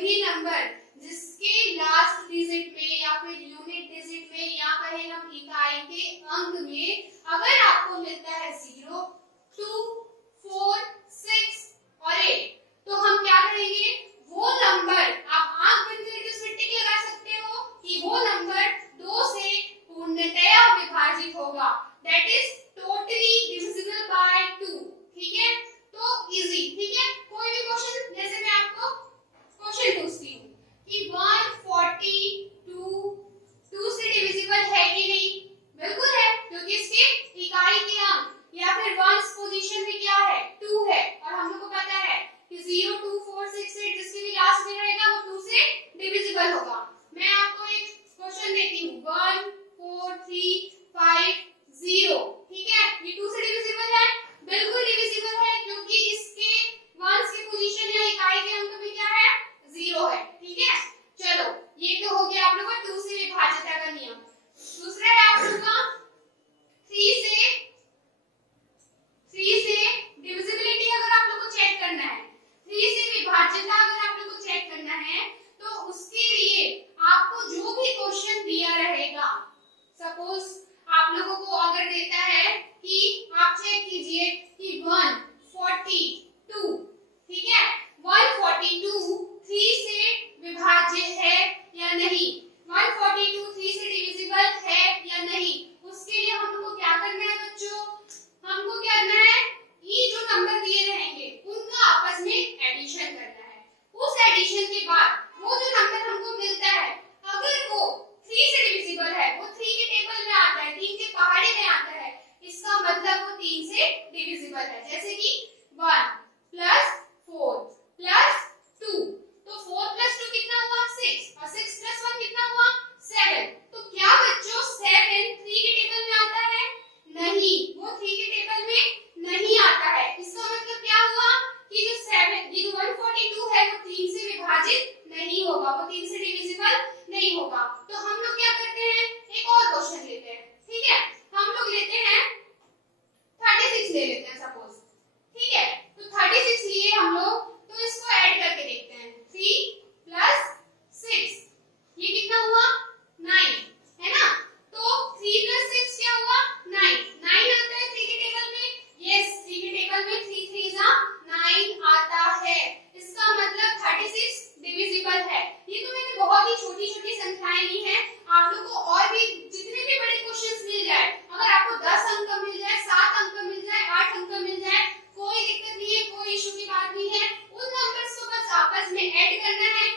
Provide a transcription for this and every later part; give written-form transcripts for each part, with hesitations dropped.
भी नंबर जिसके last digit में या फिर यूनिट डिजिट में या कहें हम इकाई के अंक में अगर आपको मिलता है 0, 2, 4, 6 और 8, तो हम क्या करेंगे, वो नंबर आप आंख बंद करके उसमें टिक लगा सकते हो कि वो नंबर 2 से पूर्णतया विभाजित होगा, that is totally divisible by 2। ठीक है, तो इजी। ठीक है, कोई भी क्वेश्चन, जैसे मैं आपको क्वेश्चन पूछती हूँ कि 142 2 से डिविजिबल है कि नहीं, बिल्कुल है, क्योंकि इसके इकाई के अंक या फिर वंस पोजीशन में क्या है, 2 है, और हम लोग को पता है कि 0, 2, 4, 6, 8 जिसके भी लास्ट में रहेगा वो 2 से डिविजिबल होगा। मैं आपको एक क्वेश्चन देती हूँ 1 4 3 5 0, ठीक है, ये 2 से डिविजिबल है, बिल्कुल डिविजिबल है, क्योंकि इसके वंस की पोजीशन या इकाई के अंक में क्या है, 0 है। ठीक है, चलो ये तो हो गया आप लोगों का 2 से विभाज्यता का नियम। दूसरा है आप लोगों का 3 से डिविजिबिलिटी। अगर आप लोगों को चेक करना है, 3 से विभाज्यता अगर आप लोगों को चेक करना है, तो उसके लिए आपको जो भी क्वेश्चन दिया रहेगा, सपोज आप लोगों को अगर देता है कि आप चेक कीजिए कि 142, ठीक है, 142 3 से विभाज्य है या नहीं, 142 3 से डिविजिबल है या नहीं, उसके लिए हम लोग को क्या करना है बच्चों, हमको क्या करना है, ये जो नंबर दिए रहेंगे उनका आपस में एडिशन करना है। उस एडिशन के बाद वो जो नंबर हमको मिलता है, अगर वो 3 से डिविजिबल है, वो 3 के टेबल में आता है, 3 के पहाड़े में आता है, इसका मतलब वो 3 से डिविजिबल है। जैसे कि 1 + 4 + 2, तो 4 + 2 कितना हुआ, 6, और 6 + 1 कितना हुआ, 7। तो क्या बच्चों 7 3 के टेबल में आता है, नहीं, वो 3 के टेबल में नहीं आता है। इसका मतलब क्या हुआ कि जो 7, ये जो 142 है वो 3 से विभाजित नहीं होगा, वो 3 से डिविजिबल नहीं होगा। तो हम लोग क्या करते हैं, एक और क्वेश्चन लेते हैं। ठीक है, हम लोग लेते हैं 36 ले लेते हैं सपोज, ठीक है, तो 36 लिए हम लोग, तो इसको ऐड करके देखते हैं, 3 + 6, ये कितना हुआ, 9, है ना, तो 3 + 6 क्या हुआ, 9 आता है 3 के टेबल में, यस 3 के टेबल में 3 3 9 आता है, इसका मतलब 36 डिविजिबल है। ये तो मैंने बहुत ही छोटी छोटी संख्याएं ली हैं, आप लोगों को और भी जितने भी बड़े क्वेश्चंस मिल जाए, अगर आपको 10 अंक का मिल जाए, 7 अंक का मिल जाए, 8 अंक का मिल जाए, कोई दिक्कत नहीं है, कोई इशू की बात नहीं है, उन नंबर्स को बस आपस में ऐड करना है।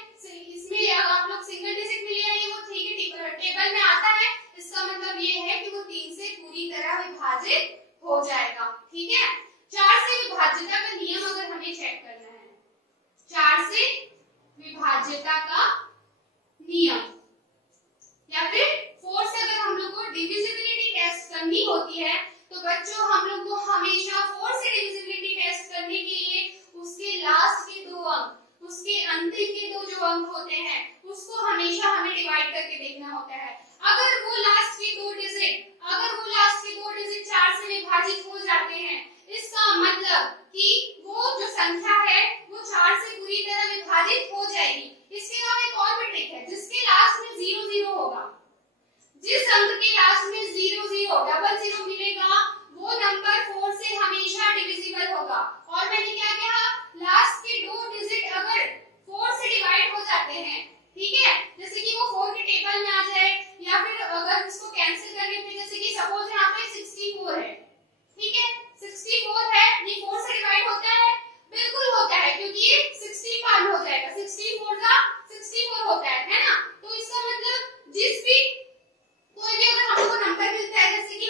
इसमें आप लोग सिंगल डिजिट में ले आइए, वो 3 के टेबल में आता है, इसका मतलब ये है कि वो 3 से पूरी तरह विभाजित हो जाएगा। ठीक है, 4 से विभाज्यता का नियम अगर हमें चेक करना है, 4 से विभाज्यता का नियम, या फिर 4 से अगर हम लोग को डिविजिबिलिटी टेस्ट करनी होती है, तो बच्चों हम लोग को हमेशा 4 से डिविजिबिलिटी टेस्ट करने के लिए उसके लास्ट के 2 अंक, उसके अंतिम के 2 जो अंक होते हैं, उसको हमेशा हमें डिवाइड करके देखना होता है। अगर वो लास्ट के 2 डिजिट 4 से विभाजित हो जाते हैं, इसका मतलब कि वो जो संख्या है वो 4 से पूरी तरह विभाजित हो जाएगी। इसके अलावा एक और भी ट्रिक है, जिसके लास्ट में 0 0 होगा, जिस अंक के लास्ट में 0 0 डबल 0 मिलेगा, वो नंबर 4 से हमेशा डिविजिबल होगा। और मैंने क्या कहा, लास्ट के 2 डिजिट अगर 4 से डिवाइड हो जाते हैं, ठीक है, जैसे कि वो 4 के टेबल में आ जाए, या फिर अगर इसको कैंसिल करने पे, जैसे कि सपोज यहाँ पे 64 है, ठीक है, 64 है, ये 4 से डिवाइड होता है, बिल्कुल होता है, क्योंकि ये 65 हो जाएगा, 64 का 64 होता है ना। तो इसका मतलब जिस भी कोई भी अगर हमको नंबर मिलता है, जैसे कि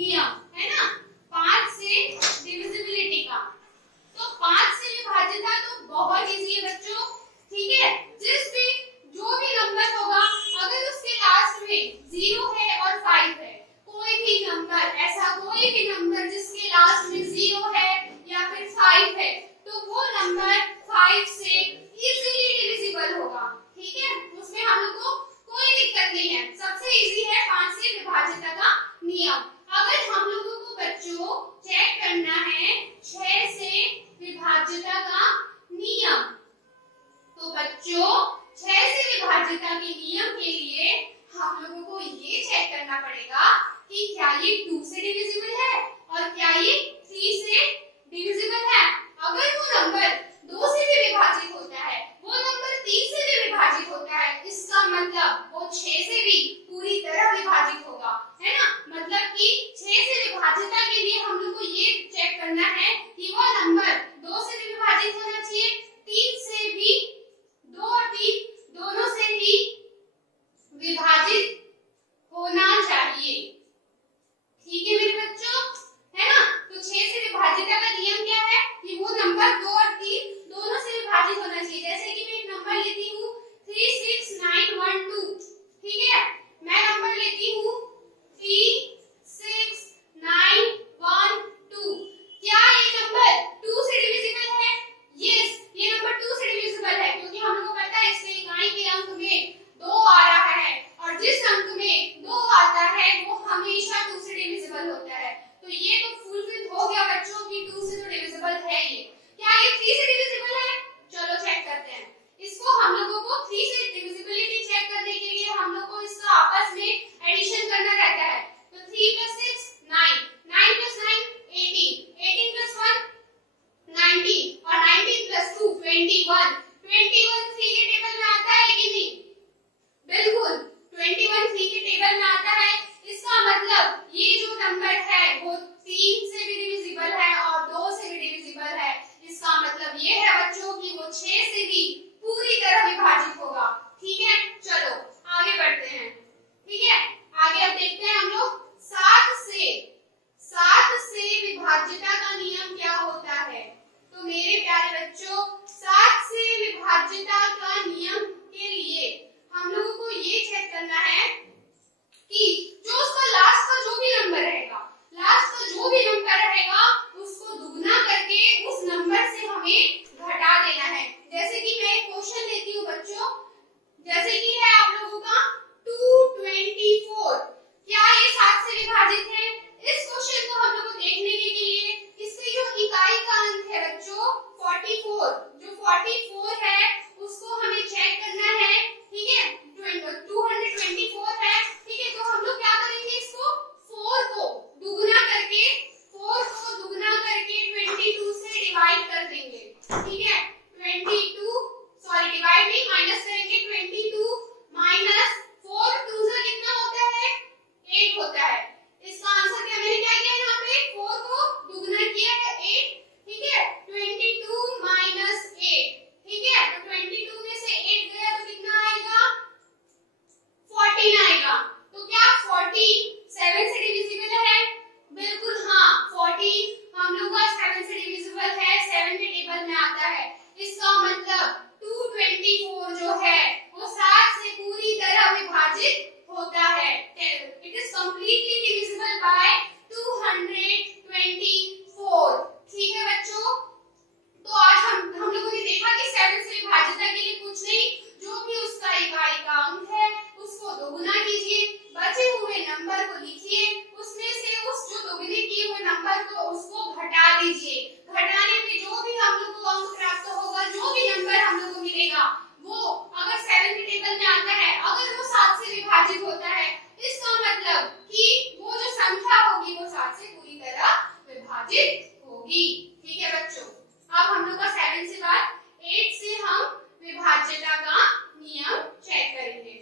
नियम, है ना, 5 से डिविजिबिलिटी का। तो 5 से विभाज्यता तो बहुत इजी है बच्चों, ठीक है। जो भी नंबर होगा अगर उसके लास्ट में 0 है और 5 है, कोई भी नंबर, ऐसा कोई भी नंबर जिसके लास्ट में 0 है या फिर 5 है, तो वो नंबर 5 से इजीली डिविजिबल होगा, ठीक है। उसमें हम लोग को कोई दिक्कत नहीं है, सबसे इजी है 5 से विभाज्यता का नियम। अगर हम लोगों को बच्चों चेक करना है 6 से विभाज्यता का नियम, तो बच्चों 6 से विभाज्यता के नियम के लिए हम लोगों को ये चेक करना पड़ेगा कि क्या ये 2 से डिविजिबल है और क्या ये 3 से डिविजिबल है। अगर वो नंबर 2 से भी विभाजित होता है, वो नंबर 3 से भी विभाजित होता है, इसका मतलब वो 6 से भी पूरी तरह विभाजित होगा, है ना। मतलब कि 6 से विभाज्यता के लिए हम लोग को ये चेक करना है कि वो नंबर 2 से भी विभाजित होना चाहिए, 3 से भी, 2 और 3 दोनों से ही विभाजित होना चाहिए, ठीक है मेरे बच्चों, है ना। तो 6 से विभाज्यता का नियम क्या है कि वो नंबर 2 और 3 दोनों से विभाजित होना चाहिए। जैसे कि मैं एक नंबर लेती हूँ 36912, ठीक है, मैं नंबर लेती हूँ 36912, क्या ये नंबर 2 से डिविजिबल है? यस, ये नंबर 2 से डिविजिबल है, क्योंकि हम लोगों को पता है इससे इकाई के अंक में 2 आ रहा है और जिस अंक में 2 आता है वो हमेशा 2 से डिविजिबल होता है। तो ये तो फुलफिल हो गया बच्चों कि 2 से तो डिविजिबल है ये। क्या ये 3 से डिविजिबल है? चलो चेक करते हैं। इसको हम लोगों को 3 से डिविजिबिलिटी चेक करने के लिए हम लोग को इसका आपस में एडिशन करना रहता है। तो 3 + 6 9, 9 + 9 18, 18 + 1 19 और 19 + 2 21, 21 3 के टेबल में आता है कि नहीं? बिल्कुल 21 3 के टेबल में आता है। इसका मतलब ये जो नंबर है वो 3 से भी डिविजिबल है और 2 से भी डिविजिबल है। इसका मतलब ये है बच्चों कि वो 6 से भी पूरी तरह विभाजित होगा, ठीक है। चलो आगे बढ़ते हैं, ठीक है। आगे अब देखते हैं हम लोग 7 से विभाज्यता का नियम क्या होता है। तो मेरे प्यारे बच्चों 7 से विभाज्यता का नियम के लिए हम लोगों को ये चेक करना है कि जो उसका लास्ट का जो भी नंबर रहेगा, उसको दुगना करके उस नंबर से हमें घटा देना है। जैसे कि मैं एक क्वेश्चन लेती हूँ बच्चों, जैसे कि है आप लोगों का 224, क्या ये 7 से विभाजित है? इस क्वेश्चन को हम लोग को देखने के लिए इसकी जो इकाई का अंक है बच्चों 44, जो 44 है उसको हमें चेक करना है, ठीक है। 224 है, ठीक है। तो हम लोग क्या करेंगे, इसको 4 को दुगना करके 22 से डिवाइड कर देंगे, ठीक है। 22 सॉरी डिवाइड नहीं माइनस करेंगे, 22 माइनस 4 2 से कितना होता है? 8 होता है। इसका आंसर क्या मैंने क्या किया यहाँ पे 4 को दुगना किया है 8, ठीक है। 22 माइनस 8, ठीक है। तो 22 में से 8 गया तो कितना आएगा? 14 आएगा। तो क्या 14 7 से डिविजिबल है? बिल्कुल हाँ, 14 हम लोग का 7 से डिविजिबल है, 7 के टेबल में आता है। इसका मतलब 224 जो है वो 7 से पूरी तरह विभाजित होता है। It is completely divisible by 224, ठीक है बच्चों। तो आज हम लोगों ने देखा कि 7 से विभाज्यता के लिए कुछ नहीं, जो भी उसका इकाई का अंक है उसको दोगुना कीजिए, बचे हुए नंबर को लिखिए, उसमें से उस जो दोगुने किए हुए नंबर को उसको घटा दीजिए। घटाने पे जो भी हम लोग को अंक प्राप्त होगा, जो भी नंबर हम लोग को मिलेगा वो अगर 7 के टेबल में आता है, अगर वो 7 से विभाजित होता है, इसका मतलब कि वो जो संख्या होगी वो 7 से पूरी तरह विभाजित होगी, ठीक है बच्चों। अब हम लोग का 7 से बाद 8 से हम विभाज्यता का नियम चेक करेंगे।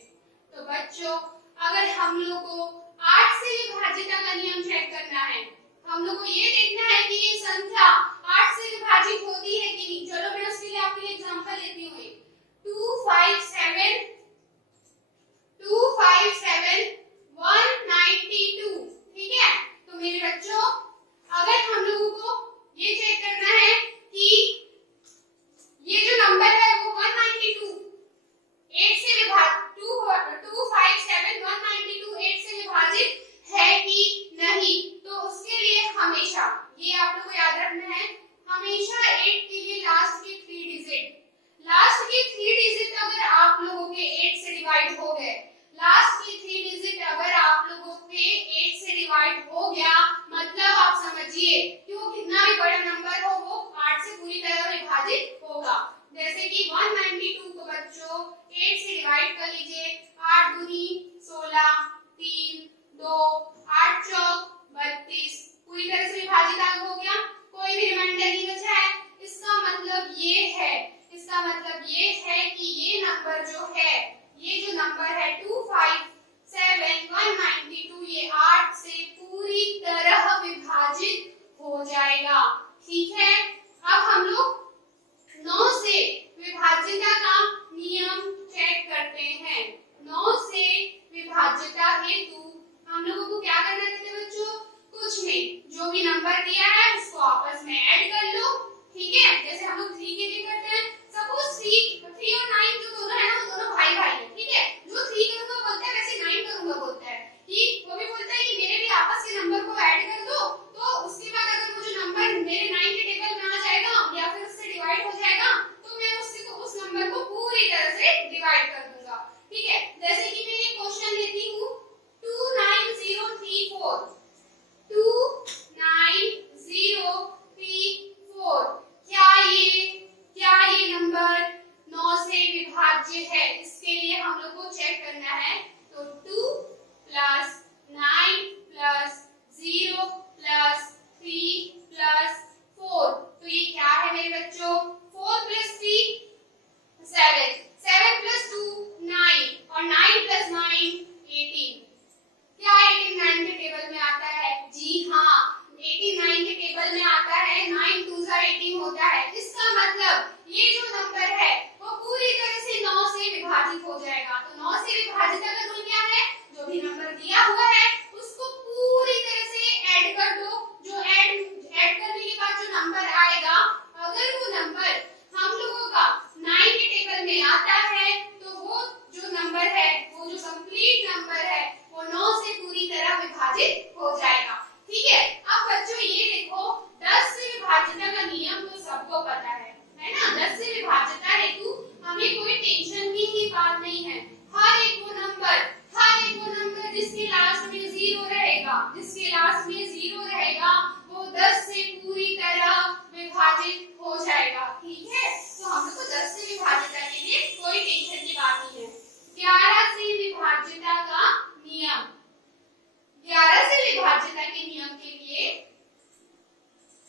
तो बच्चों अगर हम लोग को 8 से विभाज्यता का नियम चेक करना है, हम लोग को ये देखना है कि ये संख्या 8 से विभाजित होती है कि नहीं। चलो मैं उसके लिए आपके लिए एग्जांपल लेती हूँ। 257 192, ठीक है। तो मेरे डिवाइड हो गया, मतलब आप समझिए कि वो कितना भी बड़ा नंबर हो वो 8 से पूरी तरह विभाजित होगा। जैसे कि 192 को बच्चों 8 से डिवाइड कर लीजिए, 8 दूनी 16, 3 2 8 चौक 32, पूरी तरह से विभाजित अंक हो गया, कोई भी रिमाइंडर नहीं बचा है। इसका मतलब ये है, इसका मतलब ये है कि ये नंबर जो है, ये जो नंबर है 257 192, ये 8 से पूरी तरह विभाजित हो जाएगा। ठीक है, अब हम लोग 9 से विभाज्यता का नियम चेक करते हैं। 9 से विभाज्यता हेतु हम लोगों को क्या करना रहता है बच्चों? कुछ नहीं, जो भी नंबर दिया है उसको आपस में ऐड कर लो। ठीक है, जैसे हम लोग 3 के लिए करते हैं, सपोज 3 और 9 जो दोनों है ना, वो दोनों भाई भाई है। ठीक है, जो 3 करूंगा बोलता है वैसे 9 करूंगा बोलता है, कि वो भी बोलता है कि मेरे भी आपस के नंबर को ऐड कर दो। तो उसके बाद अगर वो जो नंबर मेरे 9 के टेबल में आ जाएगा या फिर उससे डिवाइड हो जाएगा, तो मैं उस नंबर को पूरी तरह से डिवाइड कर दूंगा। ठीक है, जैसे कि मैं ये क्वेश्चन लेती हूँ 29034, 29034, क्या ये नंबर 9 से विभाज्य है? इसके लिए हम लोग को चेक करना है। तो 2 + 9 + 0 + 3 + 4, तो ये क्या है मेरे बच्चों? 4 + 3 7, 7 + 2 9 और 9 + 9 18। क्या 18 9 के टेबल में आता है? जी हाँ, 18 9 के टेबल में आता है। 9 2 18 होता है। इसका मतलब ये जो नंबर है वो पूरी तरह से 9 से विभाजित हो जाएगा। तो 9 से विभाजित का रूल क्या है? जो भी नंबर दिया हुआ है उसको पूरी तरह से ऐड कर दो। जो ऐड करने के बाद जो नंबर आएगा, अगर वो नंबर हम लोगों का 9 के टेबल में आता है, तो वो जो नंबर है, वो जो कंप्लीट नंबर है, वो 9 से पूरी तरह विभाजित हो जाएगा। ठीक है, अब बच्चों ये देखो, 10 से विभाज्यता का नियम तो सबको पता है ना? 10 से विभाज्यता हेतु हमें कोई टेंशन की बात नहीं है। हर एक वो नंबर जिसके लास्ट में 0 रहेगा, वो 10 से पूरी तरह विभाजित हो जाएगा। ठीक है, तो हम लोग को 10 से विभाज्यता के लिए कोई टेंशन की बात नहीं है। 11 से विभाज्यता का नियम, 11 से विभाज्यता के नियम के लिए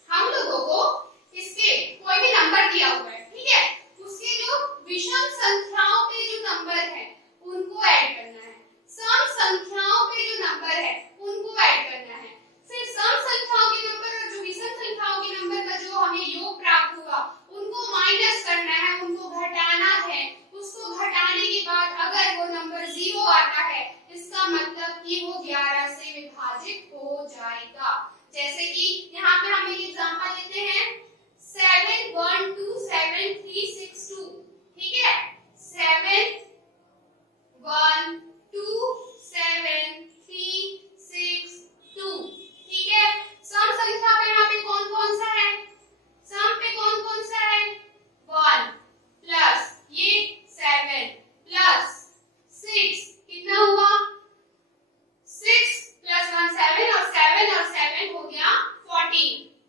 हम लोगों को इसके कोई भी नंबर दिया हुआ है, ठीक है, उसके जो विषम संख्याओं पे जो नंबर है उनको ऐड करना है। सम संख्याओं पे जो नंबर है उनको ऐड करना है। फिर सम संख्याओं के नंबर और जो विषम संख्याओं के नंबर का जो हमें योग प्राप्त हुआ उनको माइनस करना है, उनको घटाना है। उसको घटाने के बाद अगर वो नंबर 0 आता है, इसका मतलब कि वो 11 से विभाजित हो जाएगा। जैसे कि यहाँ पे हम एक एग्जांपल लेते हैं 7 1 2 7 3 6 2। ठीक है, 7 1 2 7 3 6 2। ठीक है, सम संख्या पे यहाँ पे कौन कौन सा है? सम पे कौन कौन सा है? 1 प्लस ये 7 प्लस 6, कितना हुआ? 6 + 1 7 और 7 हो गया 14।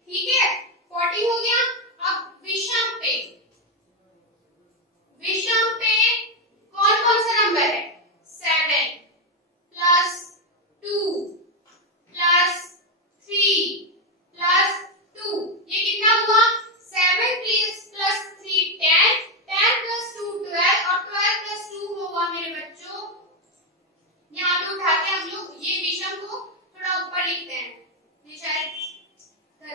ठीक है, 14 हो गया। अब विषम पे कौन कौन सा नंबर है? 7 + 2 + 3 + 2, ये कितना हुआ? 7 + 3 10, 10 + 2 12 और 12 + 2 होगा मेरे बच्चों। यहाँ पे उठाते हैं हम लोग ये विषम को थोड़ा ऊपर लिखते हैं, ये शायद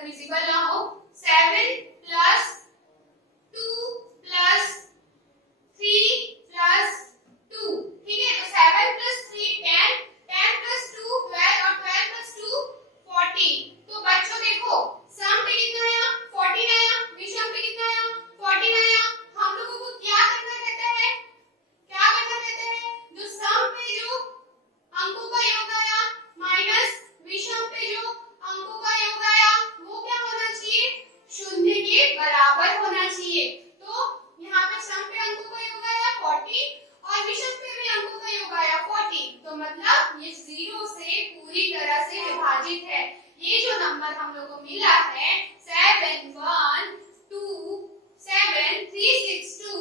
विजिबल ना हो। 7 + 2 + 3 + 2। ठीक है, तो 7 + 3 10, 10 + 2 12 और 12 + 2 14। तो बच्चों देखो, सम पे कितना आया? 14 आया, विषम पे कितना आया? 14 आया। हम लोगों को क्या करना रहता है? जो सम पे जो अंकों का योग आया माइनस विषम पे जो अंकों का योग आया, वो क्या होना चाहिए? 0 के बराबर है। ये जो नंबर हम लोग को मिला है 7127362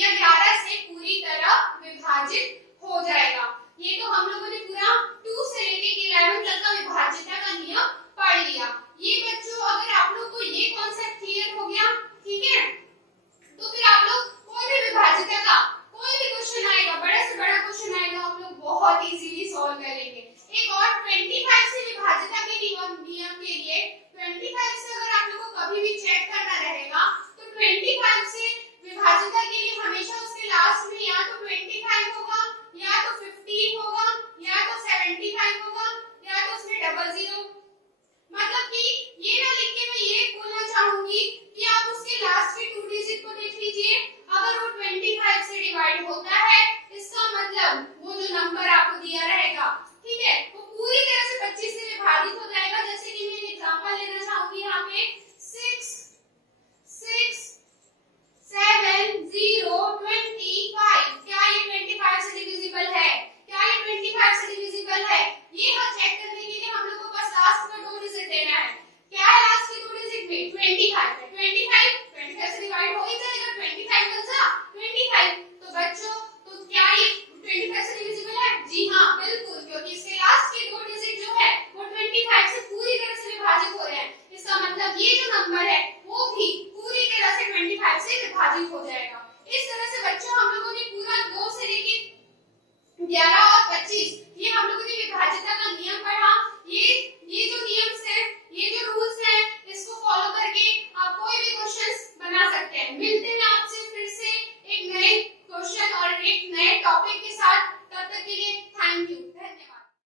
यह 11 से पूरी तरह विभाजित हो जाएगा। ये तो हम लोगों ने पूरा 2 से लेके 11 तक का विभाज्यता का नियम पढ़ लिया। ये बच्चों अगर आप लोग को ये कॉन्सेप्ट क्लियर हो गया, ठीक है, तो फिर आप लोग कोई भी विभाज्यता का कोई भी क्वेश्चन आएगा, बड़े से बड़ा क्वेश्चन आएगा, आप लोग बहुत इजीली सॉल्व करेंगे। एक और 25 से विभाज्यता के नियम के लिए 25 से अगर आप लोग को कभी भी चेक करना रहेगा तो 25 से विभाज्यता के लिए हमेशा उसके लास्ट में या तो 25 होगा या तो 15 होगा या तो 75 होगा या तो उसमें 00। मतलब कि ये ना लिख के मैं ये बोलना चाहूंगी कि आप उसके लास्ट के 2 डिजिट को देख लीजिए, अगर वो 25 से डिवाइड होता है इसका मतलब वो जो नंबर आपको दिया रहेगा, ठीक है, वो पूरी तरह से 25 से विभाजित हो जाएगा। जैसे कि मैं एग्जांपल लेना चाहूंगी यहाँ पे 6 6 7 0 25। क्या ये 25 से डिविजिबल है? क्या ये 25 से डिविजिबल है? ये हम चेक करने के लिए हम लोग को बस लास्ट का 2 डिजिट देना है। क्या है लास्ट के 2 डिजिट में? 25 है। 25 से डिवाइड हो ही जाएगा, 25 बचा 25। तो बच्चों तो क्या ये 25 से डिविजिबल है? जी हाँ बिल्कुल, क्योंकि इसके लास्ट के 2 डिजिट जो है वो 25 से पूरी तरह से विभाजित हो रहे हैं। इसका मतलब ये जो नंबर है वो भी पूरी तरह से 25 से विभाजित हो जाएगा। इस तरह से बच्चों हम लोगों ने पूरा 2 से लेके 11 और 25 ये हम लोगों ने विभाज्यता का नियम पढ़ा। ये जो नियम है, ये जो रूल्स है,